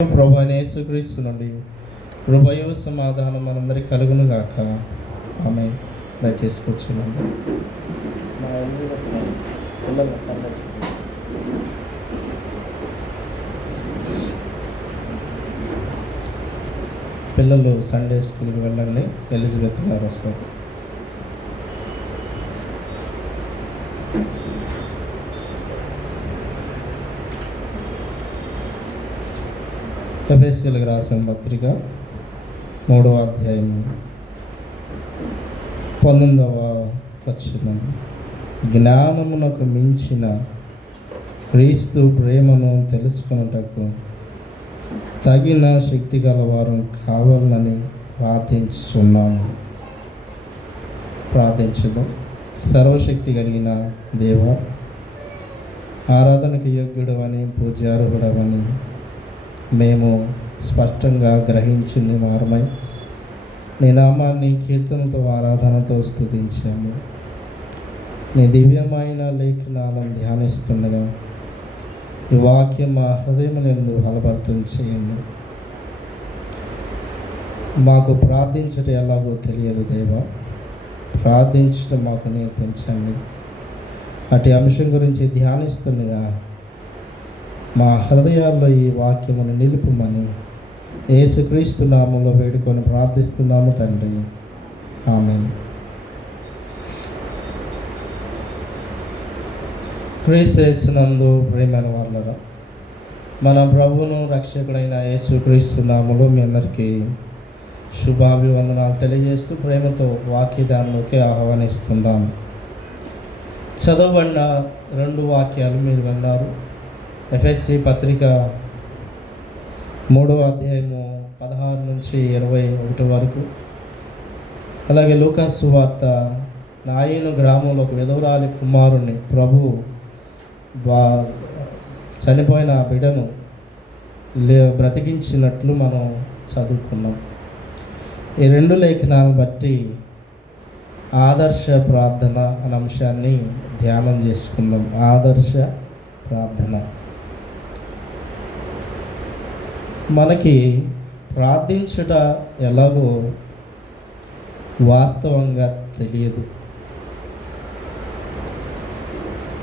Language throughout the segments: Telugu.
ప్రభువైన యేసుక్రీస్తు నుండి కృపయు సమాధానం మనందరికి కలుగును గాక. ఆమేన్. దయచేసి కూర్చున్నాను. పిల్లలు సండే స్కూల్కి వెళ్ళండి. ఎలిజబెత్ గారు వస్తారు. ఎఫెసీయులకు రాసిన పత్రిక 3వ అధ్యాయము 19వ వచనం. జ్ఞానమునకు మించిన క్రీస్తు ప్రేమను తెలుసుకొనుటకు తగిన శక్తి గలవారు కావాలని ప్రార్థించుదాం. సర్వశక్తి కలిగిన దేవ, ఆరాధనకు యోగ్యుడవని పూజ్యార్హుడవని మేము స్పష్టంగా గ్రహించింది వారమై నీ నామాన్ని కీర్తనతో ఆరాధనతో స్తుతించాము. నీ దివ్యమైన లేఖనాలను ధ్యానిస్తుండగా ఈ వాక్యం మా హృదయములందు బలపడుతూ చేయండి. మాకు ప్రార్థించటం ఎలాగో తెలియదు దేవా, ప్రార్థించటం మాకు నేర్పించండి. అటు అంశం గురించి ధ్యానిస్తుండగా మా హృదయాల్లో ఈ వాక్యమును నిలుపుమని యేసుక్రీస్తు నామములో వేడుకొని ప్రార్థిస్తున్నాము తండ్రి. ఆమేన్. క్రీస్తు యేసునందు ప్రియమైన వాళ్ళరా, మన ప్రభువును రక్షకుడైన యేసుక్రీస్తు నామములో మీ అందరికీ శుభాభివందనాలు తెలియజేస్తూ ప్రేమతో వాక్యదానంలోకి ఆహ్వానిస్తున్నాం. చదవబడిన 2 వాక్యాలు మీరు విన్నారు. ఎఫెసీ పత్రిక 3వ అధ్యాయము 16 నుంచి 21 వరకు, అలాగే లూకాసు సువార్త నాయను గ్రామంలో ఒక విధవరాలి కుమారుణ్ణి ప్రభు చనిపోయిన బిడ్డను బ్రతికించినట్లు మనం చదువుకున్నాం. ఈ 2 లేఖనాలను బట్టి ఆదర్శ ప్రార్థన అనే అంశాన్ని ధ్యానం చేసుకుందాం. ఆదర్శ ప్రార్థన. మనకి ప్రార్థించుట ఎలాగో వాస్తవంగా తెలియదు.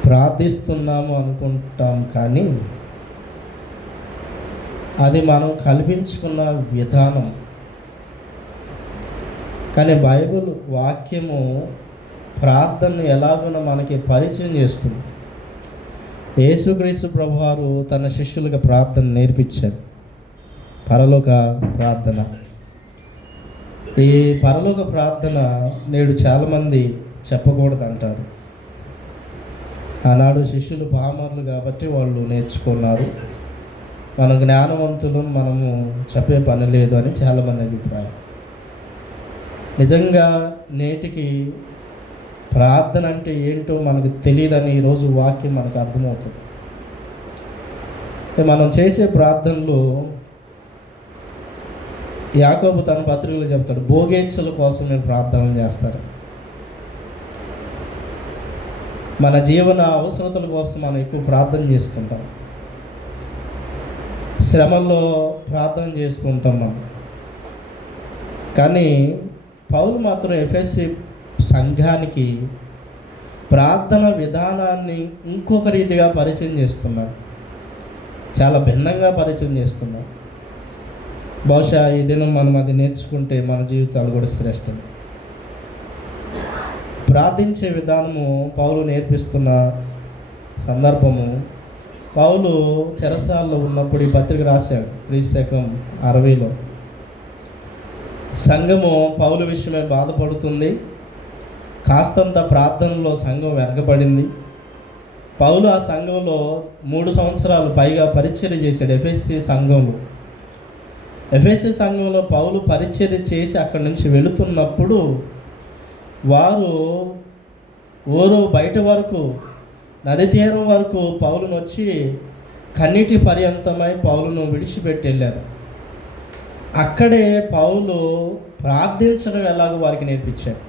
ప్రార్థిస్తున్నాము అనుకుంటాం, కానీ అది మనం కల్పించుకున్న విధానం. కానీ బైబిల్ వాక్యము ప్రార్థనను ఎలాగో మనకి పరిచయం చేస్తుంది. యేసుక్రీస్తు ప్రభువారు తన శిష్యులకు ప్రార్థన నేర్పించారు. పరలోక ప్రార్థన. ఈ పరలోక ప్రార్థన నేడు చాలామంది చెప్పకూడదు అంటారు. ఆనాడు శిష్యులు పామరులు కాబట్టి వాళ్ళు నేర్చుకున్నారు. మన జ్ఞానవంతులు, మనము చెప్పే పని లేదు అని చాలామంది అభిప్రాయం. నిజంగా నేటికి ప్రార్థన అంటే ఏంటో మనకు తెలియదని ఈరోజు వాక్యం మనకు అర్థమవుతుంది. మనం చేసే ప్రార్థనలో యాకోబు తన పత్రికలో చెప్తాడు, భోగేచ్ఛల కోసం మీరు ప్రార్థన చేస్తారు. మన జీవన అవసరతల కోసం మనం ఎక్కువ ప్రార్థన చేస్తుంటాం. శ్రమల్లో ప్రార్థన చేస్తుంటాం మనం. కానీ పౌలు మాత్రం ఎఫెసీ సంఘానికి ప్రార్థన విధానాన్ని ఇంకొక రీతిగా పరిచయం చేస్తున్నారు. చాలా భిన్నంగా పరిచయం చేస్తున్నారు. బహుశా ఈ దినం మనం అది నేర్చుకుంటే మన జీవితాలు కూడా శ్రేష్టం. ప్రార్థించే విధానము పౌలు నేర్పిస్తున్న సందర్భము, పౌలు చెరసాల్లో ఉన్నప్పుడు ఈ పత్రిక రాశాడు. క్రీస్తు 60లో సంఘము పౌలు విషయమే బాధపడుతుంది. కాస్తంత ప్రార్థనలో సంఘం వెనకబడింది. పౌలు ఆ సంఘంలో 3 సంవత్సరాలు పైగా పరిచర్య చేశాడు. ఎఫెసీ సంఘంలో పౌలు పరిచర్య చేసి అక్కడి నుంచి వెళుతున్నప్పుడు వారు ఊరు బయట వరకు, నది తీరం వరకు పౌలును వచ్చి కన్నీటి పర్యంతమై పౌలును విడిచిపెట్టి వెళ్ళారు. అక్కడే పౌలు ప్రార్థించడం ఎలాగో వారికి నేర్పించారు.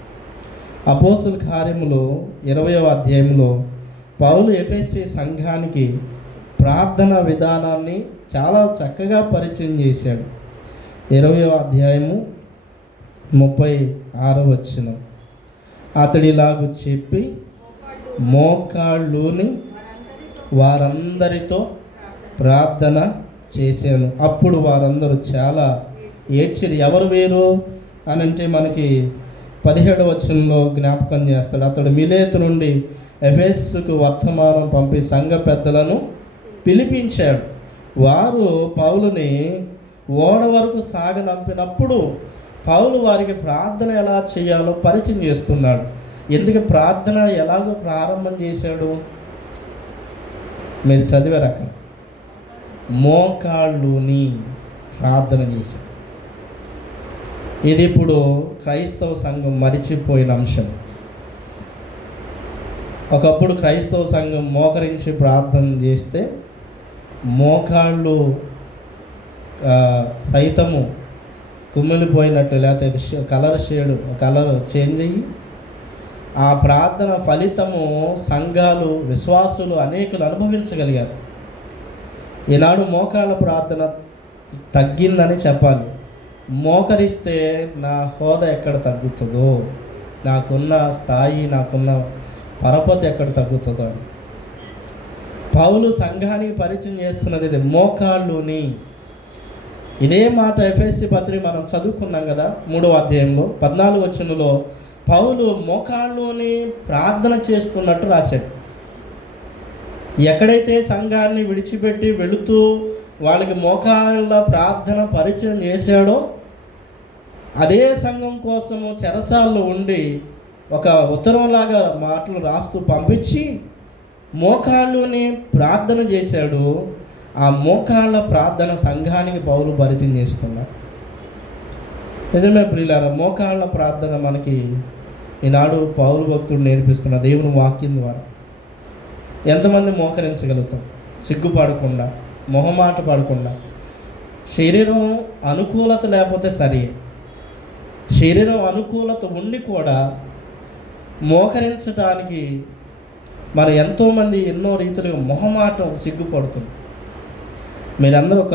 అపోస్తుల కార్యములు 20వ అధ్యాయంలో పౌలు ఎఫెసీ సంఘానికి ప్రార్థన విధానాన్ని చాలా చక్కగా పరిచయం చేశాడు. 20వ అధ్యాయము 36వ వచనం. అతడిలాగు చెప్పి మోకాళ్ళుని వారందరితో ప్రార్థన చేశాను. అప్పుడు వారందరూ చాలా ఏడ్చిరి. ఎవరు వేరు అని అంటే మనకి 17వ వచనంలో జ్ఞాపకం చేస్తాడు. అతడు మిలేతు నుండి ఎఫెసుకు వర్తమానం పంపి సంఘ పెద్దలను పిలిపించాడు. వారు పౌలుని ఓడ వరకు సాగనంపినప్పుడు పౌలు వారికి ప్రార్థన ఎలా చేయాలో పరిచయం చేస్తున్నాడు. ఎందుకు ప్రార్థన ఎలాగో ప్రారంభం చేశాడు మీరు చదివారు అక్కడ. మోకాళ్ళుని ప్రార్థన చేశాడు. ఇది ఇప్పుడు క్రైస్తవ సంఘం మరిచిపోయిన అంశం. ఒకప్పుడు క్రైస్తవ సంఘం మోకరించి ప్రార్థన చేస్తే మోకాళ్ళు సైతము కుమ్మిలిపోయినట్లు, లేకపోతే కలర్ చేంజ్ అయ్యి ఆ ప్రార్థన ఫలితము సంఘాలు, విశ్వాసులు అనేకులు అనుభవించగలిగారు. ఈనాడు మోకాళ్ళ ప్రార్థన తగ్గిందని చెప్పాలి. మోకరిస్తే నా హోదా ఎక్కడ తగ్గుతుందో, నాకున్న స్థాయి, నాకున్న పరపతి ఎక్కడ తగ్గుతుందో అని పౌలు సంఘానికి పరిచయం చేస్తున్నది ఇది, మోకాళ్ళుని. ఇదే మాట ఎఫెసీ పత్రిక మనం చదువుకున్నాం కదా, 3వ అధ్యాయంలో 14వ వచనంలో పౌలు మోకాళ్ళుని ప్రార్థన చేస్తున్నట్టు రాశాడు. ఎక్కడైతే సంఘాన్ని విడిచిపెట్టి వెళుతూ వాళ్ళకి మోకాళ్ళ ప్రార్థన పరిచయం చేశాడో అదే సంఘం కోసము చెరసాల్లో ఉండి ఒక ఉత్తరంలాగా మాటలు రాస్తూ పంపించి మోకాళ్ళుని ప్రార్థన చేశాడు. ఆ మోకాళ్ళ ప్రార్థన సంఘానికి పౌలు పరిచయం చేస్తున్నాడు. నిజమే ప్రియులారా, మోకాళ్ళ ప్రార్థన మనకి ఈనాడు పౌలు భక్తుడు నేర్పిస్తున్న దేవుని వాక్యం ద్వారా ఎంతమంది మోకరించగలుగుతాం సిగ్గుపడకుండా, మొహమాట పడకుండా. శరీరం అనుకూలత లేకపోతే సరే, శరీరం అనుకూలత ఉండి కూడా మోకరించడానికి మరి ఎంతోమంది ఎన్నో రీతిలుగా మొహమాటం, సిగ్గుపడుతుంది. మీరందరూ ఒక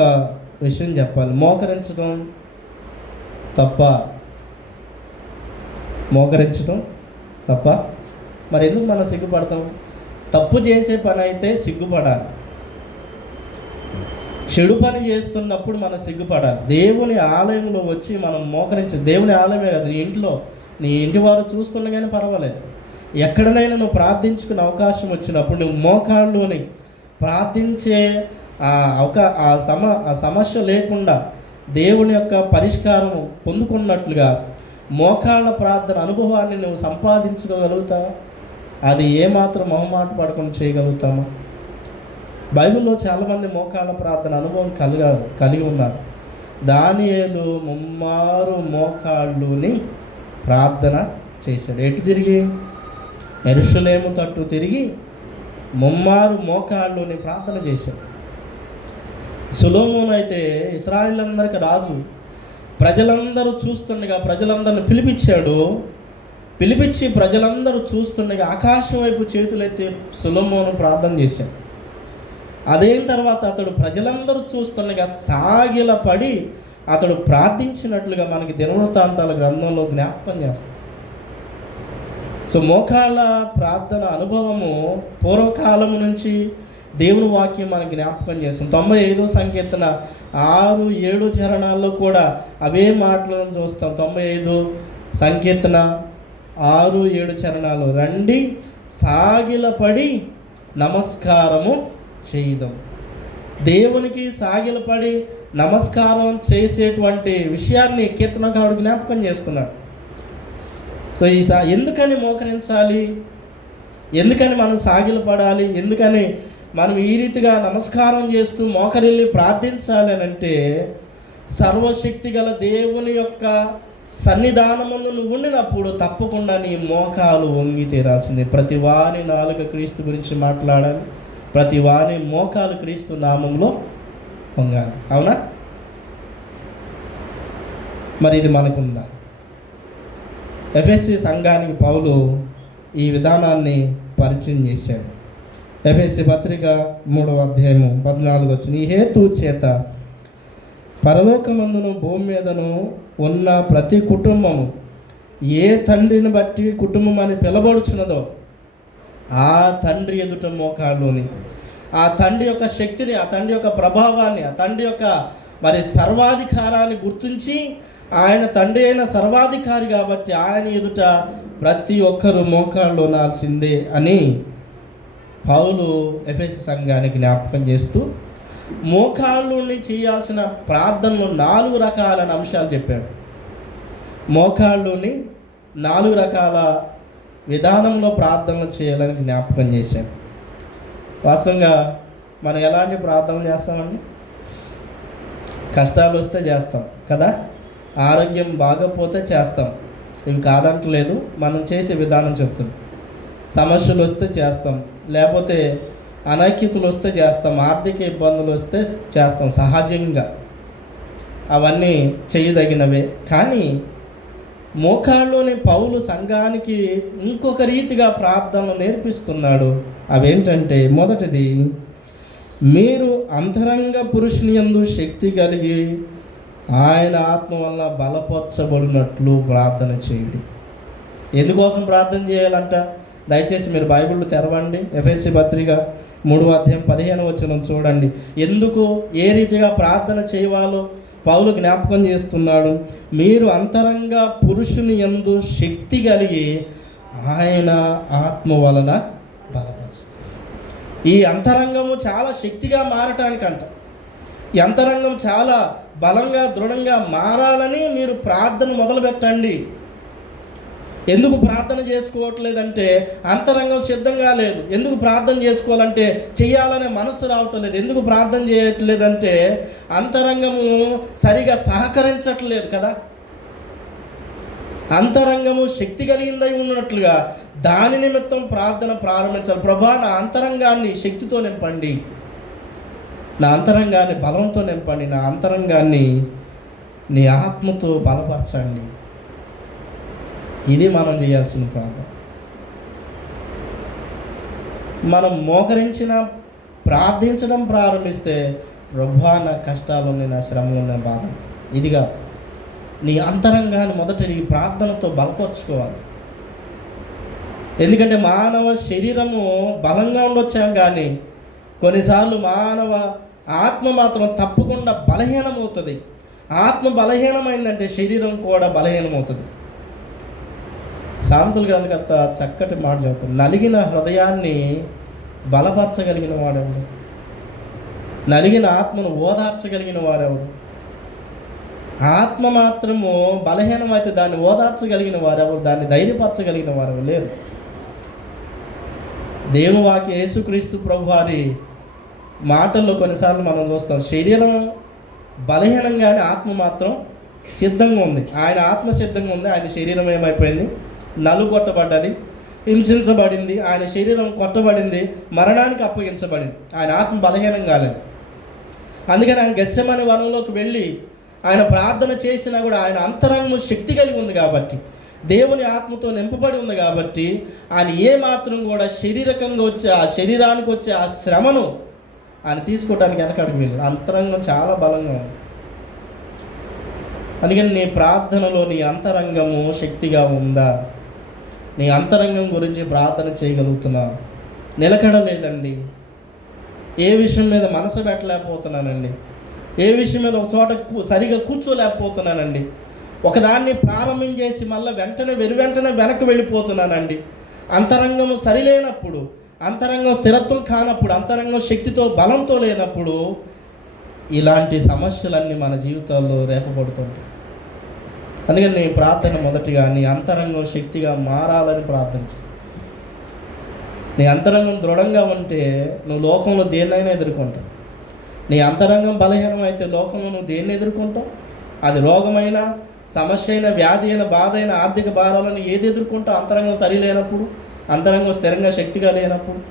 విషయం చెప్పాలి, మోకరించడం తప్ప? మోకరించడం తప్ప? మరి ఎందుకు మనం సిగ్గుపడతాం? తప్పు చేసే పని అయితే సిగ్గుపడాలి, చెడు పని చేస్తున్నప్పుడు మనం సిగ్గుపడాలి. దేవుని ఆలయంలో వచ్చి మనం మోకరించి, దేవుని ఆలయమే కదా, నీ ఇంటి వారు చూస్తున్నా కానీ పర్వాలేదు, ఎక్కడనైనా నువ్వు ప్రార్థించుకునే అవకాశం వచ్చినప్పుడు నువ్వు మోకాళ్ళుని ప్రార్థించే ఆ సమస్య లేకుండా దేవుని యొక్క పరిష్కారం పొందుకున్నట్లుగా మోకాళ్ళ ప్రార్థన అనుభవాన్ని నువ్వు సంపాదించుకోగలుగుతావా? అది ఏమాత్రం మొహమాట పడకుండా చేయగలుగుతామా? బైబిల్లో చాలామంది మోకాళ్ళ ప్రార్థన అనుభవం కలిగి ఉన్నారు. దానియేలు ముమ్మారు మోకాళ్ళుని ప్రార్థన చేశాడు. ఎటు తిరిగి? యెరూషలేము తట్టు తిరిగి ముమ్మారు మోకాళ్ళుని ప్రార్థన చేశాడు. సొలొమోను అయితే ఇశ్రాయేలందరికి రాజు, ప్రజలందరూ చూస్తుండగా ప్రజలందరిని పిలిపించి ప్రజలందరూ చూస్తుండగా ఆకాశం వైపు చేతులైతే సొలొమోను ప్రార్థన చేశాడు. అదైన తర్వాత అతడు ప్రజలందరూ చూస్తుండగా సాగిలపడి అతడు ప్రార్థించినట్లుగా మనకి దినవృత్తాంతాల గ్రంథంలో జ్ఞాపకం చేస్తాం. సో మోకాళ్ళ ప్రార్థన అనుభవము పూర్వకాలము నుంచి దేవుని వాక్యం మనకు జ్ఞాపకం చేస్తుంది. 95వ సంకీర్తన 6-7 చరణాల్లో కూడా అవే మాటలను చూస్తాం. 95 సంకీర్తన 6-7 చరణాలు, రండి సాగిలపడి నమస్కారము చేయుదాం. దేవునికి సాగిలపడి నమస్కారం చేసేటువంటి విషయాన్ని కీర్తనకారుడు జ్ఞాపకం చేస్తున్నాడు. సో ఎందుకని మోకరించాలి, ఎందుకని మనం సాగిలపడాలి, ఎందుకని మనం ఈ రీతిగా నమస్కారం చేస్తూ మోకరిల్లి ప్రార్థించాలి అని అంటే, సర్వశక్తి గల దేవుని యొక్క సన్నిధానమును నువ్వు ఉండినప్పుడు తప్పకుండా నీ మోకాలు వంగి తీరాల్సిందే. ప్రతి వాని నాలుక క్రీస్తు గురించి మాట్లాడాలి, ప్రతి వాని మోకాలు క్రీస్తు నామంలో వంగాలి. అవునా? మరి ఇది మనకుందా? ఎఫెసీ సంఘానికి పౌలు ఈ విధానాన్ని పరిచయం చేశాడు. ఎఫెసీ పత్రిక 3వ అధ్యాయము 14 ఈ హేతు చేత పరలోకమందును భూమి మీదను ఉన్న ప్రతి కుటుంబము ఏ తండ్రిని బట్టి కుటుంబం అని పిలబడుచున్నదో ఆ తండ్రి ఎదుట మోకాళ్ళుని, ఆ తండ్రి యొక్క శక్తిని, ఆ తండ్రి యొక్క ప్రభావాన్ని, ఆ తండ్రి యొక్క సర్వాధికారాన్ని గుర్తించి, ఆయన తండ్రి అయిన సర్వాధికారి కాబట్టి ఆయన ఎదుట ప్రతి ఒక్కరూ మోకాళ్ళు ఉనాల్సిందే అని పౌలు ఎఫెసీ సంఘానికి జ్ఞాపకం చేస్తూ మోకాళ్ళుని చేయాల్సిన ప్రార్థనలు 4 రకాలైన అంశాలు చెప్పాడు. మోకాళ్ళుని 4 రకాల విధానంలో ప్రార్థనలు చేయాలని జ్ఞాపకం చేశాను. వాస్తవంగా మనం ఎలాంటి ప్రార్థనలు చేస్తామండి? కష్టాలు వస్తే చేస్తాం కదా, ఆరోగ్యం బాగపోతే చేస్తాం, ఇవి కాదంటలేదు, మనం చేసే విధానం చెప్తున్నాం. సమస్యలు వస్తే చేస్తాం, లేకపోతే అనైక్యతలు వస్తే చేస్తాం, ఆర్థిక ఇబ్బందులు వస్తే చేస్తాం, సహజంగా అవన్నీ చేయదగినవే. కానీ మోకాళ్ళలోని పౌలు సంఘానికి ఇంకొక రీతిగా ప్రార్థనలు నేర్పిస్తున్నాడు. అవేంటంటే, మొదటిది, మీరు అంతరంగ పురుషుని యందు శక్తి కలిగి ఆయన ఆత్మ వల్ల బలపరచబడినట్లు ప్రార్థన చేయండి. ఎందుకోసం ప్రార్థన చేయాలంట? దయచేసి మీరు బైబిల్ తెరవండి. ఎఫెసీ పత్రిక 3వ అధ్యాయం 15 చూడండి. ఎందుకు, ఏ రీతిగా ప్రార్థన చేయవాలో పౌలు జ్ఞాపకం చేస్తున్నాడు. మీరు అంతరంగ పురుషుని యందు శక్తి కలిగి ఆయన ఆత్మ వలన బలపరచు. ఈ అంతరంగము చాలా శక్తిగా మారటానికంట, ఈ అంతరంగం చాలా బలంగా దృఢంగా మారాలని మీరు ప్రార్థన మొదలు పెట్టండి. ఎందుకు ప్రార్థన చేసుకోవట్లేదంటే అంతరంగం సిద్ధంగా లేదు. ఎందుకు ప్రార్థన చేసుకోవాలంటే చేయాలనే మనసు రావటం లేదు. ఎందుకు ప్రార్థన చేయట్లేదంటే అంతరంగము సరిగా సహకరించట్లేదు కదా. అంతరంగము శక్తి కలిగిందై ఉన్నట్లుగా దాని నిమిత్తం ప్రార్థన ప్రారంభించాలి. ప్రభా, నా అంతరంగాన్ని శక్తితో నింపండి, నా అంతరంగాన్ని బలంతో నింపండి, నా అంతరంగాన్ని నీ ఆత్మతో బలపరచండి. ఇది మనం చేయాల్సిన ప్రార్థన. మనం మోకరించిన ప్రార్థించడం ప్రారంభిస్తే, ప్రభువా, నా కష్టాలున్నాయి, నా శ్రమలు ఉన్నాయి, బాధ, ఇదిగా నీ అంతరంగాన్ని మొదట నీ ప్రార్థనతో బలపరుచుకోవాలి. ఎందుకంటే మానవ శరీరము బలంగా ఉండొచ్చాం, కానీ కొన్నిసార్లు మానవ ఆత్మ మాత్రం తప్పకుండా బలహీనమవుతుంది. ఆత్మ బలహీనమైందంటే శరీరం కూడా బలహీనమవుతుంది. సామెతల గ్రంథకర్త చక్కటి మాట చెబుతాడు, నలిగిన హృదయాన్ని బలపరచగలిగిన వాడెవడు? నలిగిన ఆత్మను ఓదార్చగలిగిన వారెవరు? ఆత్మ మాత్రము బలహీనమైతే దాన్ని ఓదార్చగలిగిన వారెవరు? దాన్ని ధైర్యపరచగలిగిన వారెవరు లేరు. దేవుని వాక్య యేసుక్రీస్తు ప్రభువారి మాటల్లో కొన్నిసార్లు మనం చూస్తాం, శరీరం బలహీనంగానే ఆత్మ మాత్రం సిద్ధంగా ఉంది. ఆయన ఆత్మ సిద్ధంగా ఉంది, ఆయన శరీరం ఏమైపోయింది? నలుగొట్టబడ్డది, హింసించబడింది, ఆయన శరీరం కొట్టబడింది, మరణానికి అప్పగించబడింది. ఆయన ఆత్మ బలహీనం కాలేదు. అందుకని ఆయన గెత్సెమనే వనంలోకి వెళ్ళి ఆయన ప్రార్థన చేసినా కూడా ఆయన అంతరంగము శక్తి కలిగి ఉంది కాబట్టి, దేవుని ఆత్మతో నింపబడి ఉంది కాబట్టి, ఆయన ఏ మాత్రం కూడా శరీరకంగా వచ్చే ఆ శరీరానికి వచ్చే ఆ శ్రమను ఆయన తీసుకోవడానికి వెనకడికి వెళ్ళి అంతరంగం చాలా బలంగా ఉంది. అందుకని నీ ప్రార్థనలో నీ అంతరంగము శక్తిగా ఉందా? నీ అంతరంగం గురించి ప్రార్థన చేయగలుగుతున్నా? నిలకడ లేదండి. ఏ విషయం మీద మనసు పెట్టలేకపోతున్నానండి, ఏ విషయం మీద ఒక చోట సరిగా కూర్చోలేకపోతున్నానండి, ఒకదాన్ని ప్రారంభించేసి మళ్ళీ వెంటనే వెనక్కి వెళ్ళిపోతున్నానండి. అంతరంగము సరిలేనప్పుడు, అంతరంగం స్థిరత్వం కానప్పుడు, అంతరంగం శక్తితో బలంతో లేనప్పుడు ఇలాంటి సమస్యలన్నీ మన జీవితాల్లో రేపబడుతుంటాయి. అందుకని నీ ప్రార్థన మొదటిగా నీ అంతరంగం శక్తిగా మారాలని ప్రార్థించు. నీ అంతరంగం దృఢంగా ఉంటే నువ్వు లోకంలో దేన్నైనా ఎదుర్కొంటావు. నీ అంతరంగం బలహీనం అయితే లోకంలో నువ్వు దేన్ని ఎదుర్కొంటావు? అది రోగమైనా, సమస్య అయినా, వ్యాధి అయినా, బాధ అయినా, ఆర్థిక భారాలను ఏది ఎదుర్కొంటావు? అంతరంగం సరిలేనప్పుడు, అంతరంగం స్థిరంగా శక్తిగా లేనప్పుడు.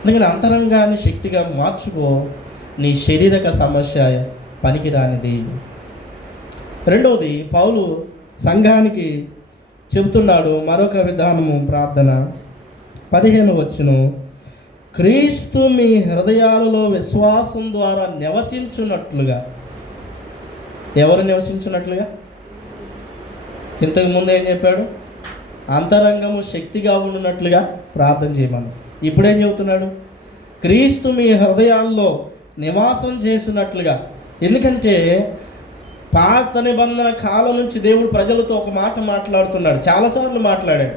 అందుకని అంతరంగాన్ని శక్తిగా మార్చుకో. నీ శారీరక సమస్య పనికిరానిది. రెండవది, పౌలు సంఘానికి చెబుతున్నాడు మరొక విధానము ప్రార్థన. 15 వచనం, క్రీస్తు మీ హృదయాలలో విశ్వాసం ద్వారా నివసించున్నట్లుగా. ఎవరు నివసించున్నట్లుగా? ఇంతకుముందు ఏం చెప్పాడు? అంతరంగము శక్తిగా ఉన్నట్లుగా ప్రార్థన చేయమని. ఇప్పుడేం చెబుతున్నాడు? క్రీస్తు మీ హృదయాల్లో నివాసం చేసినట్లుగా. ఎందుకంటే పాత నిబంధన కాలం నుంచి దేవుడు ప్రజలతో ఒక మాట మాట్లాడుతున్నాడు, చాలాసార్లు మాట్లాడాడు.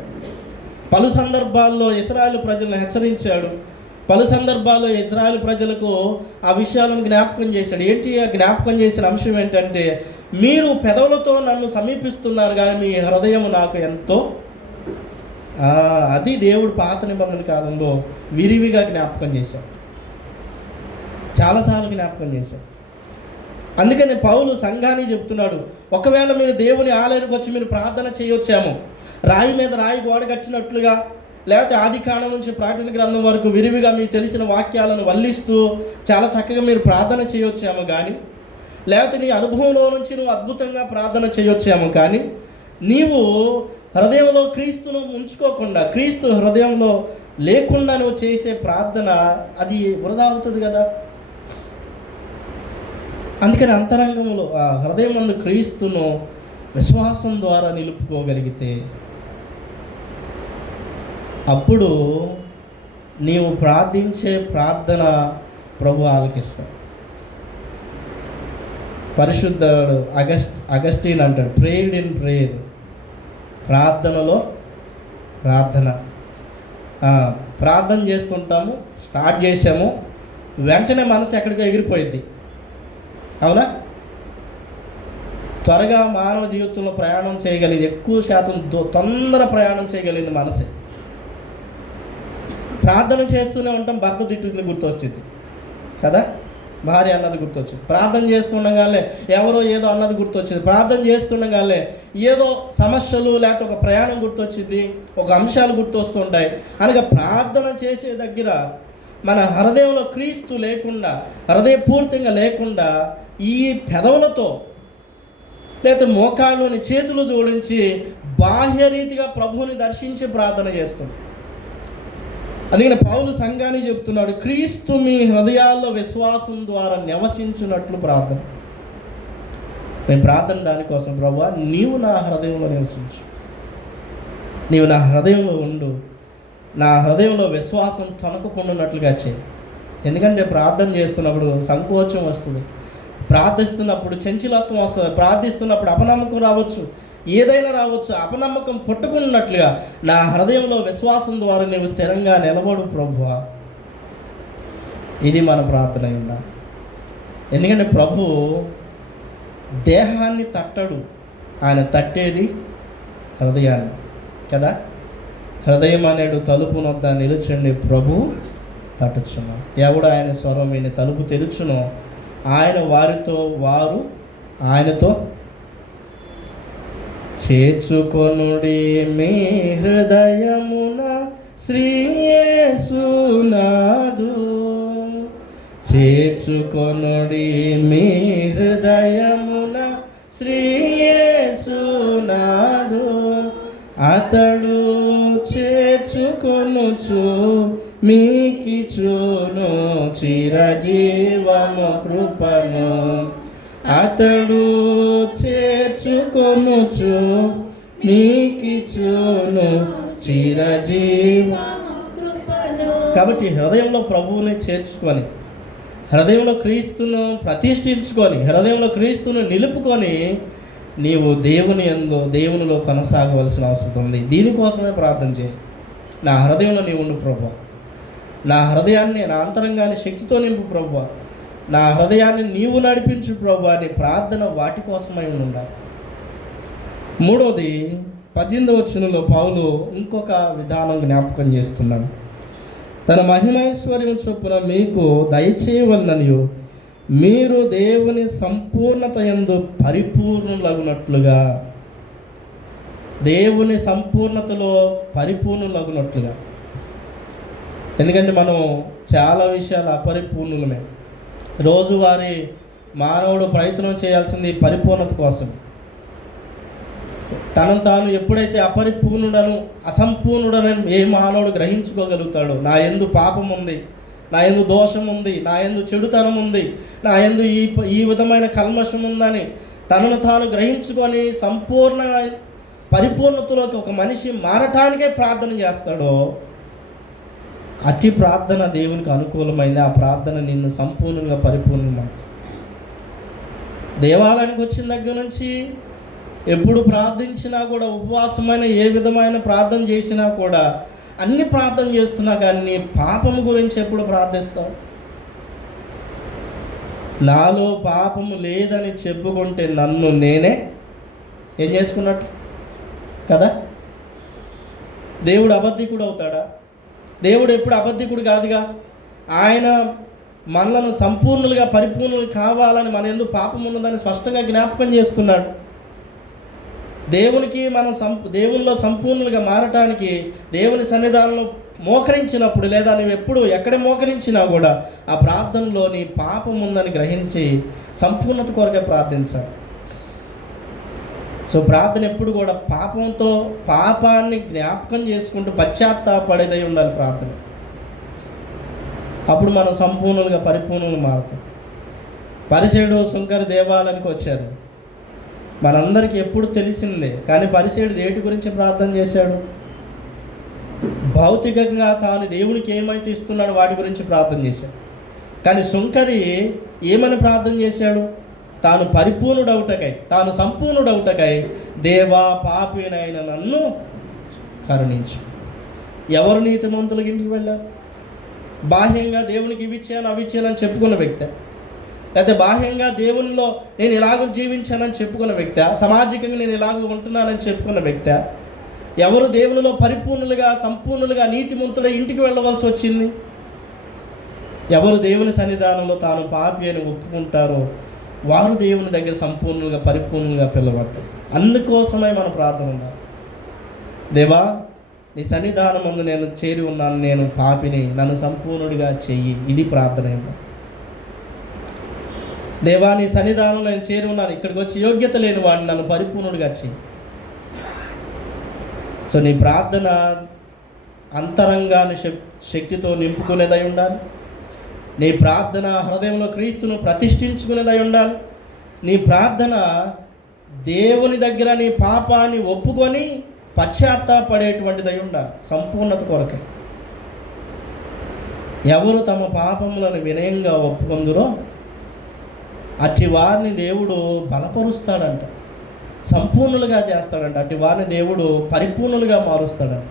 పలు సందర్భాల్లో ఇశ్రాయేలు ప్రజలను హెచ్చరించాడు, పలు సందర్భాల్లో ఇశ్రాయేలు ప్రజలకు ఆ విషయాలను జ్ఞాపకం చేశాడు. ఏంటి ఆ జ్ఞాపకం చేసిన అంశం ఏంటంటే, మీరు పెదవులతో నన్ను సమీపిస్తున్నారు కానీ మీ హృదయం నాకు ఎంతో. అది దేవుడు పాత నిబంధన కాలంలో విరివిగా జ్ఞాపకం చేశాడు, చాలాసార్లు జ్ఞాపకం చేశాడు. అందుకని పౌలు సంఘానికి చెప్తున్నాడు, ఒకవేళ మీరు దేవుని ఆలయానికి వచ్చి మీరు ప్రార్థన చేయొచ్చేమో, రాయి మీద రాయి గోడ కట్టినట్లుగా, లేకపోతే ఆది కాండం నుంచి ప్రకటన గ్రంథం వరకు విరివిగా మీకు తెలిసిన వాక్యాలను వల్లిస్తూ చాలా చక్కగా మీరు ప్రార్థన చేయొచ్చేమో కానీ, లేకపోతే నీ అనుభవంలో నుంచి నువ్వు అద్భుతంగా ప్రార్థన చేయొచ్చేమో కానీ, నీవు హృదయంలో క్రీస్తును ఉంచుకోకుండా, క్రీస్తు హృదయంలో లేకుండా నువ్వు చేసే ప్రార్థన అది వృధా అవుతుంది కదా. అందుకని అంతరంగంలో ఆ హృదయం నందు క్రీస్తును విశ్వాసం ద్వారా నిలుపుకోగలిగితే అప్పుడు నీవు ప్రార్థించే ప్రార్థన ప్రభు ఆలకిస్తాడు. పరిశుద్ధుడు అగస్టిన్ అంటాడు, ప్రేయర్డ్ ఇన్ ప్రేయర్, ప్రార్థనలో ప్రార్థన. ప్రార్థన చేస్తుంటాము, స్టార్ట్ చేసాము, వెంటనే మనసు ఎక్కడికో ఎగిరిపోయింది, అవునా? త్వరగా మానవ జీవితంలో ప్రయాణం చేయగలిగింది, ఎక్కువ శాతం తొందర ప్రయాణం చేయగలిగింది మనసే. ప్రార్థన చేస్తూనే ఉంటాం, భర్త తిట్టుని గుర్తొచ్చింది కదా, భార్య అన్నది గుర్తొచ్చింది. ప్రార్థన చేస్తుండగానే ఎవరో ఏదో అన్నది గుర్తొచ్చింది. ప్రార్థన చేస్తుండగానే ఏదో సమస్యలు లేకపోతే ఒక ప్రయాణం గుర్తొచ్చింది, ఒక అంశాలు గుర్తొస్తుంటాయి. అనగా ప్రార్థన చేసే దగ్గర మన హృదయంలో క్రీస్తు లేకుండా, హృదయపూర్తిగా లేకుండా ఈ పెదవులతో లేకపోతే మోకాళ్ళలోని చేతులు జోడించి బాహ్యరీతిగా ప్రభువుని దర్శించి ప్రార్థన చేస్తాం. అందుకని పౌలు సంఘానికి చెప్తున్నాడు, క్రీస్తు మీ హృదయాల్లో విశ్వాసం ద్వారా నివసించినట్లు ప్రార్థన. నేను ప్రార్థన దానికోసం, ప్రభువా నీవు నా హృదయంలో నివసించు, నీవు నా హృదయంలో ఉండు, నా హృదయంలో విశ్వాసం తొనకకుండాన్నట్లుగా చేయి. ఎందుకంటే ప్రార్థన చేస్తున్నప్పుడు సంకోచం వస్తుంది, ప్రార్థిస్తున్నప్పుడు చంచలత్వం వస్తుంది, ప్రార్థిస్తున్నప్పుడు అపనమ్మకం రావచ్చు, ఏదైనా రావచ్చు. అపనమ్మకం పుట్టుకున్నట్లుగా నా హృదయంలో విశ్వాసం ద్వారా నీవు స్థిరంగా నిలబడు ప్రభువా. ఇది మన ప్రార్థన ఉండాలి. ఎందుకంటే ప్రభు దేహాన్ని తట్టడు, ఆయన తట్టేది హృదయాన్ని కదా. హృదయం అనేడు తలుపు నొద్ద నిలుచండి, ప్రభు తట్టుచును. ఎవడు ఆయన స్వరం విని తలుపు తెరుచునో ఆయన వారితో, వారు ఆయనతో. చేర్చుకొనుడి మీ హృదయమున శ్రీ యేసునాదు, చేర్చుకొనుడి మీ హృదయమున శ్రీ యేసునాదు, అతడు చేర్చుకొనుచు మీకిచ్చును చిరజీవము కృపను, అతడు చేర్చుకొనుచు మీకిచ్చును చిరజీవము కృపను. కాబట్టి హృదయంలో ప్రభువుని చేర్చుకొని, హృదయంలో క్రీస్తును ప్రతిష్ఠించుకొని, హృదయంలో క్రీస్తును నిలుపుకొని నీవు దేవునిలో కొనసాగవలసిన అవసరం ఉంది. దీనికోసమే ప్రార్థన చేయి. నా హృదయంలో నీవు ఉండు ప్రభువా, నా హృదయాన్ని, నా అంతరంగాన్ని శక్తితో నింపు ప్రభువా, నా హృదయాన్ని నీవు నడిపించు ప్రభువా అని ప్రార్థన వాటి కోసమై ఉండాలి. మూడవది 18వ వచనంలో పౌలు ఇంకొక విధానం జ్ఞాపకం చేస్తున్నాడు. తన మహిమైశ్వర్యం చొప్పున మీకు దయచేయవలననియు మీరు దేవుని సంపూర్ణత యందు పరిపూర్ణులగునట్లుగా, దేవుని సంపూర్ణతలో పరిపూర్ణులగునట్లుగా. ఎందుకంటే మనం చాలా విషయాలు అపరిపూర్ణులమే. రోజువారీ మానవుడు ప్రయత్నం చేయాల్సింది పరిపూర్ణత కోసం. తనను తాను ఎప్పుడైతే అపరిపూర్ణుడను అసంపూర్ణుడనని ఏ మానవుడు గ్రహించుకోగలుగుతాడో, నా యందు పాపం ఉంది, నా యందు దోషం ఉంది, నా యందు చెడుతనం ఉంది, నా యందు ఈ విధమైన కల్మషం ఉందని తనను తాను గ్రహించుకొని సంపూర్ణ పరిపూర్ణతలోకి ఒక మనిషి మారటానికే ప్రార్థన చేస్తాడో, అతి ప్రార్థన దేవునికి అనుకూలమైంది. ఆ ప్రార్థన నిన్ను సంపూర్ణంగా పరిపూర్ణంగా దేవాలయానికి వచ్చిన దగ్గర నుంచి ఎప్పుడు ప్రార్థించినా కూడా, ఉపవాసమైన ఏ విధమైన ప్రార్థన చేసినా కూడా, అన్ని ప్రార్థన చేస్తున్నా కానీ నీ పాపము గురించి ఎప్పుడు ప్రార్థిస్తావు? నాలో పాపము లేదని చెప్పుకుంటే నన్ను నేనే ఏం చేసుకున్నట్టు కదా. దేవుడు అబద్ధికుడు అవుతాడా? దేవుడు ఎప్పుడు అబద్ధికుడు కాదుగా. ఆయన మనలను సంపూర్ణులుగా పరిపూర్ణులు కావాలని మన ఎందుకు పాపం ఉన్నదని స్పష్టంగా జ్ఞాపకం చేస్తున్నాడు. దేవునికి మనం దేవునిలో సంపూర్ణులుగా మారటానికి దేవుని సన్నిధానంలో మోకరించినప్పుడు, లేదా నువ్వు ఎప్పుడు ఎక్కడ మోకరించినా కూడా ఆ ప్రార్థనలో నీ పాపం ఉందని గ్రహించి సంపూర్ణత కొరకే ప్రార్థించాలి. సో ప్రార్థన ఎప్పుడు కూడా పాపాన్ని జ్ఞాపకం చేసుకుంటూ పశ్చాత్తాపడేదై ఉండాలి ప్రార్థన. అప్పుడు మనం సంపూర్ణులుగా పరిపూర్ణులు మారుతాం. పరిసేయుడు సుంకరి దేవాలయానికి వచ్చారు, మనందరికీ ఎప్పుడు తెలిసిందే. కానీ పరిసేయుడు దేటి గురించి ప్రార్థన చేశాడు? భౌతికంగా తాను దేవునికి ఏమైతే ఇస్తున్నాడో వాటి గురించి ప్రార్థన చేశాడు. కానీ సుంకరి ఏమని ప్రార్థన చేశాడు? తాను పరిపూర్ణుడవుటకై, తాను సంపూర్ణుడవుటకై, దేవా పాపినైన నన్ను కరుణించు. ఎవరు నీతిమంతులకి ఇంటికి వెళ్ళారు? బాహ్యంగా దేవునికి ఇవిచ్చాను అవిచ్చానని చెప్పుకున్న వ్యక్తి, లేకపోతే బాహ్యంగా దేవునిలో నేను ఇలాగ జీవించానని చెప్పుకున్న వ్యక్తి, సామాజికంగా నేను ఇలాగ ఉంటున్నానని చెప్పుకున్న వ్యక్తి, ఎవరు దేవునిలో పరిపూర్ణులుగా సంపూర్ణులుగా నీతిమంతుడే ఇంటికి వెళ్ళవలసి వచ్చింది? ఎవరు దేవుని సన్నిధానంలో తాను పాపి అని ఒప్పుకుంటారో వారు దేవుని దగ్గర సంపూర్ణంగా పరిపూర్ణంగా పిలవడతారు. అందుకోసమే మన ప్రార్థన ఉండాలి. దేవా, నీ సన్నిధానం ముందు నేను చేరి ఉన్నాను, నేను పాపిని, నన్ను సంపూర్ణుడిగా చెయ్యి. ఇది ప్రార్థన. దేవా, నీ సన్నిధానంలో నేను చేరి ఉన్నాను, ఇక్కడికి వచ్చి యోగ్యత లేని వాడిని, నన్ను పరిపూర్ణుడిగా చెయ్యి. సో నీ ప్రార్థన అంతరంగాన్ని శక్తితో నింపుకునేదై ఉండాలి. నీ ప్రార్థన హృదయంలో క్రీస్తును ప్రతిష్ఠించుకునేదై ఉండాలి. నీ ప్రార్థన దేవుని దగ్గర నీ పాపాన్ని ఒప్పుకొని పశ్చాత్తాపడేటువంటిదై ఉండాలి. సంపూర్ణత కొరకే. ఎవరు తమ పాపములను వినయంగా ఒప్పుకొందురో అట్టి వారిని దేవుడు బలపరుస్తాడంట, సంపూర్ణులుగా చేస్తాడంట. అట్టి వారిని దేవుడు పరిపూర్ణులుగా మారుస్తాడంట.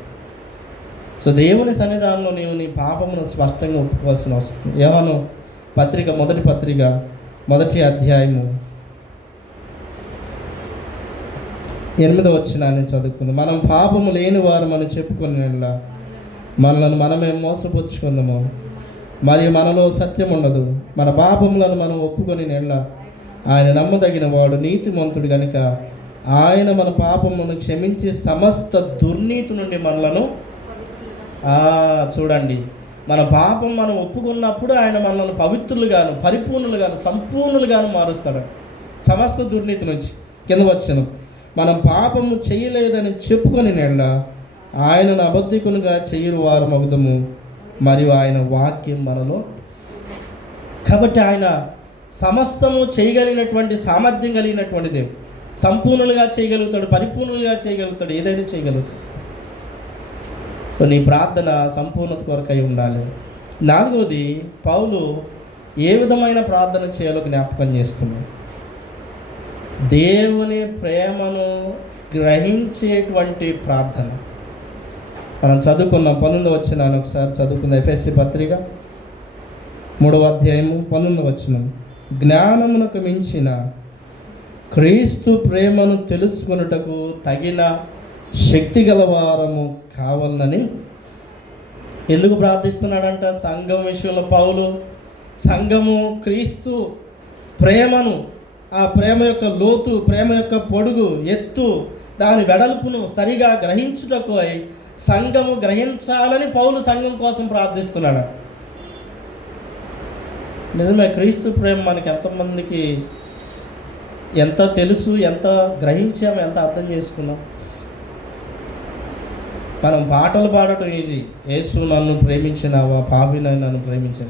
సో దేవుని సన్నిధానంలో నీవు నీ పాపమును స్పష్టంగా ఒప్పుకోవాల్సిన అవసరం. యోహాను పత్రిక మొదటి పత్రిక 1వ అధ్యాయము 8వ వచనాన్ని చదువుకుంది. మనం పాపము లేని వారు మనం చెప్పుకుని మనలను మనమే మోసపుచ్చుకుందాము, మరియు మనలో సత్యం ఉండదు. మన పాపములను మనం ఒప్పుకొని ఆయన నమ్మదగిన వాడు, నీతిమంతుడు గనుక ఆయన మన పాపములను క్షమించి సమస్త దుర్నీతి నుండి మనలను చూడండి, మన పాపం మనం ఒప్పుకున్నప్పుడు ఆయన మనల్ని పవిత్రులుగాను పరిపూర్ణులుగాను సంపూర్ణులుగాను మారుస్తాడు. సమస్త దుర్నీతి నుంచి. కింద వచ్చాను, మనం పాపము చేయలేదని చెప్పుకొని ఆయనను అబద్ధికునిగా చేయరు వారు మగుదము, మరియు ఆయన వాక్యం మనలో. కాబట్టి ఆయన సమస్తము చేయగలిగినటువంటి సామర్థ్యం కలిగినటువంటి దేవుడు. సంపూర్ణులుగా చేయగలుగుతాడు, పరిపూర్ణులుగా చేయగలుగుతాడు, ఏదైనా చేయగలుగుతాడు. నీ ప్రార్థన సంపూర్ణత కొరకై ఉండాలి. 4వది, పౌలు ఏ విధమైన ప్రార్థన చేయాలో జ్ఞాపకం చేస్తున్నాడు. దేవుని ప్రేమను గ్రహించేటువంటి ప్రార్థన. మనం చదువుకున్నాం 19వ వచనాన్ని ఒకసారి చదువుకుందాం. ఎఫెసీ పత్రిక 3వ అధ్యాయము 19వ వచనం. జ్ఞానమునకు మించిన క్రీస్తు ప్రేమను తెలుసుకొనుటకు తగిన శక్తి గలవారము కావాలని ఎందుకు ప్రార్థిస్తున్నాడంట? సంఘం విషయంలో పౌలు సంఘము క్రీస్తు ప్రేమను, ఆ ప్రేమ యొక్క లోతు, ప్రేమ యొక్క పొడుగు, ఎత్తు, దాని వెడల్పును సరిగా గ్రహించుటకు సంఘము గ్రహించాలని పౌలు సంఘం కోసం ప్రార్థిస్తున్నాడు. నిజమే, క్రీస్తు ప్రేమ మనకి ఎంతమందికి ఎంత తెలుసు, ఎంత గ్రహించాము, ఎంత అర్థం చేసుకున్నాం. మనం పాటలు పాడటం ఈజీ. యేసు నన్ను ప్రేమించినావా, పాపిని నన్ను ప్రేమించిన,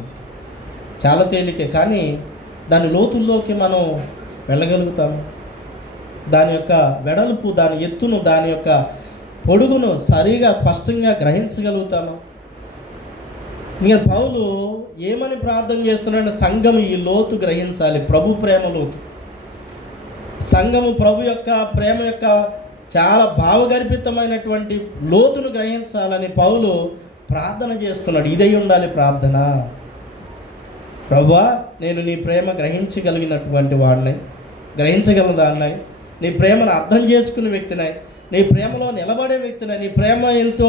చాలా తేలికే. కానీ దాని లోతుల్లోకి మనం వెళ్ళగలుగుతాము. దాని యొక్క వెడల్పు, దాని ఎత్తును, దాని యొక్క పొడుగును సరిగా స్పష్టంగా గ్రహించగలుగుతాము. ఇంకా పౌలు ఏమని ప్రార్థన చేస్తున్నాడు? సంఘం ఈ లోతు గ్రహించాలి, ప్రభు ప్రేమ లోతు. సంఘము ప్రభు యొక్క ప్రేమ యొక్క చాలా భావగర్భితమైనటువంటి లోతును గ్రహించాలని పౌలు ప్రార్థన చేస్తున్నాడు. ఇదై ఉండాలి ప్రార్థన. ప్రభువా, నేను నీ ప్రేమ గ్రహించగలిగినటువంటి వాడిని, గ్రహించగలదాన్ని, నీ ప్రేమను అర్థం చేసుకునే వ్యక్తినై, నీ ప్రేమలో నిలబడే వ్యక్తినై, నీ ప్రేమ ఎంతో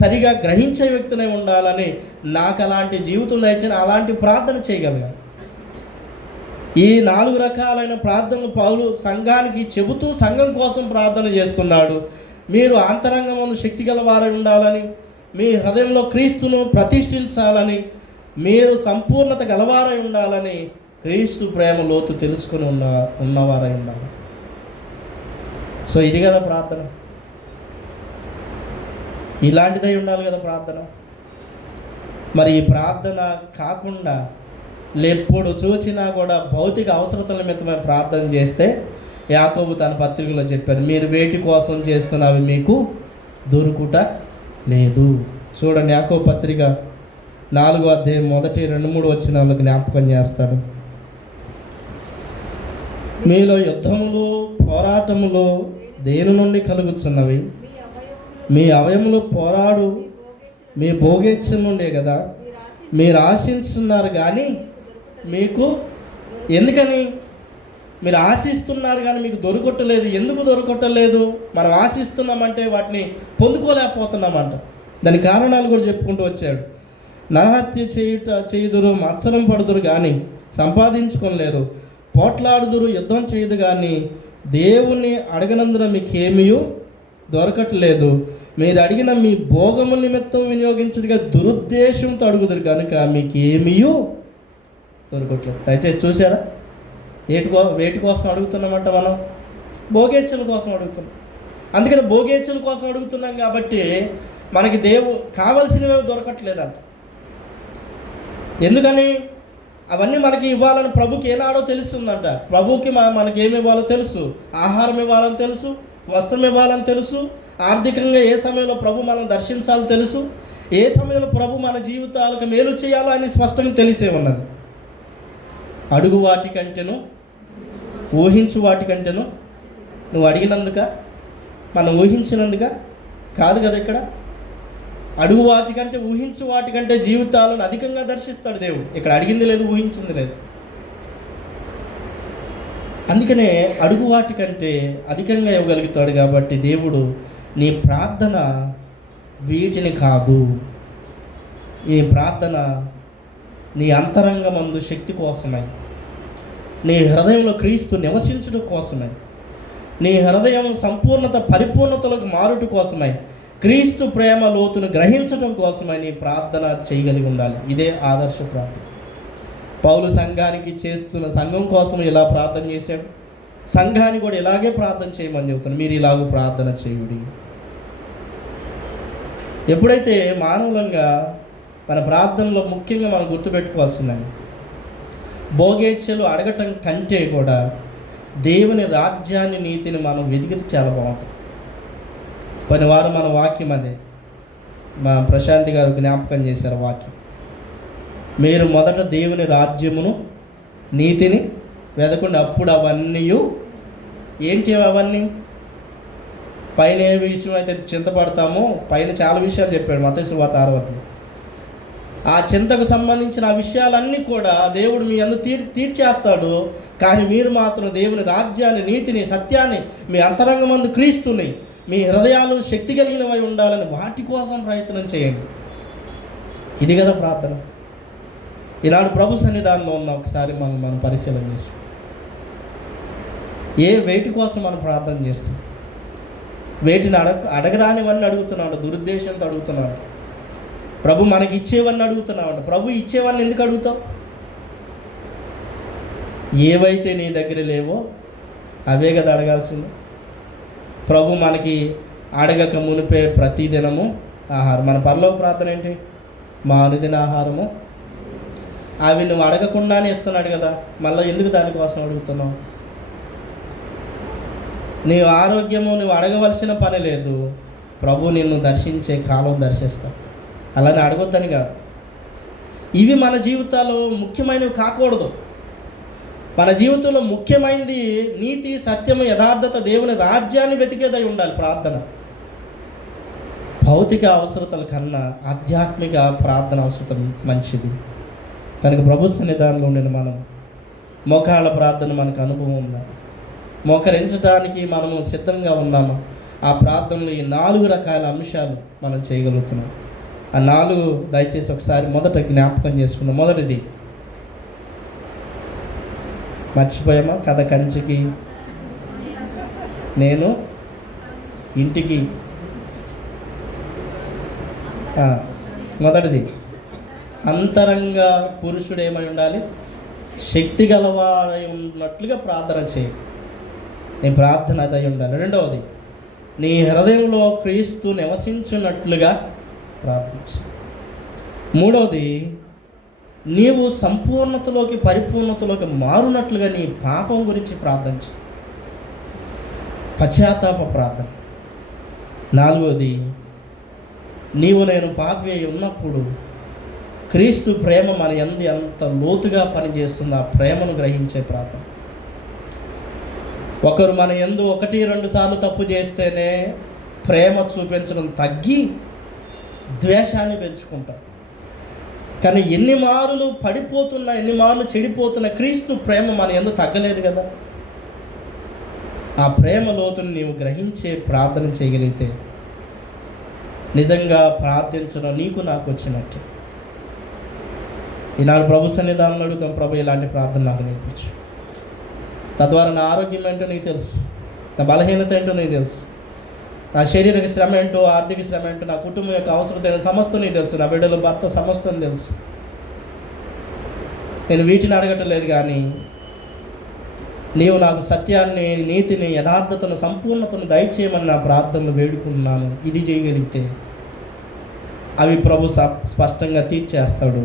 సరిగా గ్రహించే వ్యక్తినై ఉండాలని నాకు అలాంటి జీవితం దయచేసి అలాంటి ప్రార్థన చేయగలిగాను. ఈ 4 రకాలైన ప్రార్థనలు పౌలు సంఘానికి చెబుతూ సంఘం కోసం ప్రార్థన చేస్తున్నాడు. మీరు అంతరంగమును శక్తి గల వారై ఉండాలని, మీ హృదయంలో క్రీస్తును ప్రతిష్ఠించాలని, మీరు సంపూర్ణత గలవారై ఉండాలని, క్రీస్తు ప్రేమ లోతు తెలుసుకుని ఉన్నవారై ఉండాలి. సో ఇది కదా ప్రార్థన. ఇలాంటిదై ఉండాలి కదా ప్రార్థన. మరి ఈ ప్రార్థన కాకుండా ఎప్పుడు చూచినా కూడా భౌతిక అవసరతల నిమిత్తమై ప్రార్థన చేస్తే యాకోబు తన పత్రికలో చెప్పారు, మీరు వేటి కోసం చేస్తున్నవి మీకు దొరుకుట లేదు. చూడండి, యాకోబు పత్రిక 4వ అధ్యాయం 1-3 వచనాలు జ్ఞాపకం చేస్తాడు. మీలో యుద్ధములు పోరాటములు దేని నుండి కలుగుతున్నవి? మీ అవయములు పోరాడు మీ భోగేచ్ఛల నుండే కదా. మీరు ఆశిస్తున్నారు కానీ మీకు, ఎందుకని మీరు ఆశిస్తున్నారు కానీ మీకు దొరకట్లేదు? ఎందుకు దొరకట్లేదు? మనం ఆశిస్తున్నామంటే వాటిని పొందుకోలేకపోతున్నామంట. దాని కారణాలు కూడా చెప్పుకుంటూ వచ్చాడు. నరహత్య చేయుదురు, మత్సరం పడుదురు కానీ సంపాదించుకోలేరు, పోట్లాడుదురు, యుద్ధం చేయదు కానీ దేవుణ్ణి అడగనందున మీకేమీ దొరకట్లేదు. మీరు అడిగిన మీ భోగము నిమిత్తం వినియోగించదుగా దురుద్దేశంతో అడుగుదురు కనుక మీకేమీ దొరకట్లేదు. దయచేసి చూసారా, వేటి కోసం అడుగుతున్నామంట? మనం భోగేచ్ఛల కోసం అడుగుతున్నాం. అందుకని భోగేచ్ఛల కోసం అడుగుతున్నాం కాబట్టి మనకి కావలసినవి దొరకట్లేదంట. ఎందుకని? అవన్నీ మనకి ఇవ్వాలని ప్రభుకి ఏనాడో తెలుస్తుందంట. ప్రభుకి మనకి ఏమి ఇవ్వాలో తెలుసు. ఆహారం ఇవ్వాలని తెలుసు, వస్త్రం ఇవ్వాలని తెలుసు, ఆర్థికంగా ఏ సమయంలో ప్రభు మనం దర్శించాలో తెలుసు, ఏ సమయంలో ప్రభు మన జీవితాలకు మేలు చేయాలో అని స్పష్టంగా తెలిసే ఉన్నది. అడుగు వాటికంటేను, ఊహించు వాటికంటేను, నువ్వు అడిగినందుక, మనం ఊహించినందుక కాదు కదా. ఇక్కడ అడుగు వాటికంటే, ఊహించు వాటికంటే జీవితాలను అధికంగా దర్శిస్తాడు దేవుడు. ఇక్కడ అడిగింది లేదు, ఊహించింది లేదు. అందుకనే అడుగు వాటికంటే అధికంగా ఇవ్వగలుగుతాడు. కాబట్టి దేవుడు నీ ప్రార్థన వీటిని కాదు, ఈ ప్రార్థన నీ అంతరంగమందు శక్తి కోసమై, నీ హృదయంలో క్రీస్తు నివసించడం కోసమై, నీ హృదయం సంపూర్ణత పరిపూర్ణతలకు మారుట కోసమై, క్రీస్తు ప్రేమ లోతును గ్రహించడం కోసమై నీ ప్రార్థన చేయగలిగి ఉండాలి. ఇదే ఆదర్శ ప్రార్థన. పౌలు సంఘానికి చేస్తున్న, సంఘం కోసం ఇలా ప్రార్థన చేశాడు, సంఘాన్ని కూడా ఇలాగే ప్రార్థన చేయమని చెబుతాను. మీరు ఇలాగ ప్రార్థన చేయుడి. ఎప్పుడైతే మానవులంగా మన ప్రార్థనలో ముఖ్యంగా మనం గుర్తుపెట్టుకోవాల్సిందని, భోగేచ్ఛలు అడగటం కంటే కూడా దేవుని రాజ్యాన్ని, నీతిని మనం వెతికితే చాలా బాగుంటుంది. కొన్ని వారం మన వాక్యం అదే, మా ప్రశాంతి గారు జ్ఞాపకం చేశారు వాక్యం. మీరు మొదట దేవుని రాజ్యమును నీతిని వెదకండి, అప్పుడు అవన్నీ ఏంటి? అవన్నీ పైన ఏ విషయం అయితే చింతపడతామో, పైన చాలా విషయాలు చెప్పాడు మత్తయి సువార్త 6వ అధ్యాయం. ఆ చింతకు సంబంధించిన ఆ విషయాలన్నీ కూడా దేవుడు మీ అందు తీర్చేస్తాడు. కానీ మీరు మాత్రం దేవుని రాజ్యాన్ని, నీతిని, సత్యాన్ని, మీ అంతరంగమందు క్రీస్తుని, మీ హృదయాలు శక్తి కలిగినవై ఉండాలని వాటి కోసం ప్రయత్నం చేయండి. ఇది కదా ప్రార్థన. ఈనాడు ప్రభు సన్నిధానంలో ఉన్న ఒకసారి మనం పరిశీలన చేస్తాం. వేటి కోసం మనం ప్రార్థన చేస్తాం? వేటిని అడగరానివన్నీ అడుగుతున్నాడు, దురుద్దేశంతో అడుగుతున్నాడు. ప్రభు మనకి ఇచ్చేవన్నీ అడుగుతున్నాడు. ప్రభు ఇచ్చేవన్నీ ఎందుకు అడుగుతావు? ఏవైతే నీ దగ్గర లేవో అవే కదా అడగాల్సింది. ప్రభు మనకి అడగక మునిపే ప్రతిదినము ఆహారం. మన పరలోక ప్రార్థన ఏంటి? మా అనుదిన ఆహారము. అవి నువ్వు అడగకుండానే ఇస్తున్నాడు కదా, మళ్ళీ ఎందుకు దానికోసం అడుగుతున్నావు? నీ ఆరోగ్యము నువ్వు అడగవలసిన పని లేదు, ప్రభు నిన్ను దర్శించే కాలం దర్శిస్తావు. అలానే అడగొద్దని కాదు. ఇవి మన జీవితాల్లో ముఖ్యమైనవి కాకూడదు. మన జీవితంలో ముఖ్యమైనది నీతి, సత్యము, యథార్థత, దేవుని రాజ్యాన్ని వెతికేదై ఉండాలి ప్రార్థన. భౌతిక అవసరతల కన్నా ఆధ్యాత్మిక ప్రార్థన అవసరం మంచిది. కనుక ప్రభు సన్నిధానంలో ఉండిన మనం మోకాళ్ళ ప్రార్థన మనకు అనుభవం ఉందా? మోకరించడానికి మనము సిద్ధంగా ఉన్నామా? ఆ ప్రార్థనలో ఈ 4 రకాల అంశాలు మనం చేయగలుగుతున్నాం. ఆ 4 దయచేసి ఒకసారి మొదట జ్ఞాపకం చేసుకున్నాం. మొదటిది మర్చిపోయామా? కథ కంచికి నేను ఇంటికి. మొదటిది అంతరంగ పురుషుడు ఏమై ఉండాలి? శక్తి గలవాడై ఉన్నట్లుగా ప్రార్థన చేయి. నీ ప్రార్థన అదై ఉండాలి. రెండవది నీ హృదయంలో క్రీస్తు నివసించున్నట్లుగా ప్రార్థించు. మూడవది నీవు సంపూర్ణతలోకి, పరిపూర్ణతలోకి మారునట్లుగా నీ పాపం గురించి ప్రార్థించు, పశ్చాత్తాప ప్రార్థన. నాలుగవది నీవు నేను పాపి అయి ఉన్నప్పుడు క్రీస్తు ప్రేమ మన యందు ఎంత లోతుగా పనిచేస్తుందో ఆ ప్రేమను గ్రహించే ప్రార్థన. ఒకరు మన యందు 1-2 సార్లు తప్పు చేస్తేనే ప్రేమ చూపించడం తగ్గి ద్వేషాన్ని పెంచుకుంటాం. కానీ ఎన్ని మార్లు పడిపోతున్నా, ఎన్ని మార్లు చెడిపోతున్నా క్రీస్తు ప్రేమ మన యందు తగ్గలేదు కదా. ఆ ప్రేమ లోతుని నీవు గ్రహించే ప్రార్థన చేయగలిగితే నిజంగా ప్రార్థించడం నీకు నాకు వచ్చినట్టు. ఈనాడు ప్రభు సన్నిధానంలో అడుగుతాం, ప్రభు ఇలాంటి ప్రార్థన నాకు నేర్పించు. తద్వారా నా ఆరోగ్యం ఏంటో నీకు తెలుసు, నా బలహీనత ఏంటో నీకు తెలుసు, నా శారీరక శ్రమ ఏంటో, ఆర్థిక శ్రమ ఏంటో, నా కుటుంబం యొక్క అవసరం సమస్తం నీకు తెలుసు, నా బిడ్డలు, భర్త సమస్తం తెలుసు. నేను వీటిని అడగటం లేదు, కానీ నీవు నాకు సత్యాన్ని, నీతిని, యథార్థతను, సంపూర్ణతను దయచేయమని నా ప్రార్థనలు వేడుకుంటున్నాను. ఇది చేయగలిగితే అవి ప్రభు స్పష్టంగా తీర్చేస్తాడు.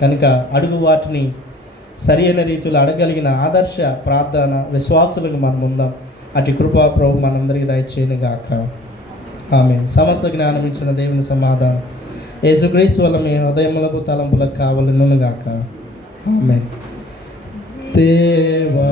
కనుక అడుగు వాటిని సరి అయిన రీతిలో అడగలిగిన ఆదర్శ ప్రార్థన విశ్వాసులకు మనం ఉందాం. అటు కృపా ప్రభు మనందరికీ దయచేయను గాక. ఆమేన్. సమస్త జ్ఞానం ఇచ్చిన దేవుని సమాధానం యేసుక్రీస్తు వల్ల మీ హృదయములకు తలంపులకు కావలెను గాక. ఆమేన్. దేవా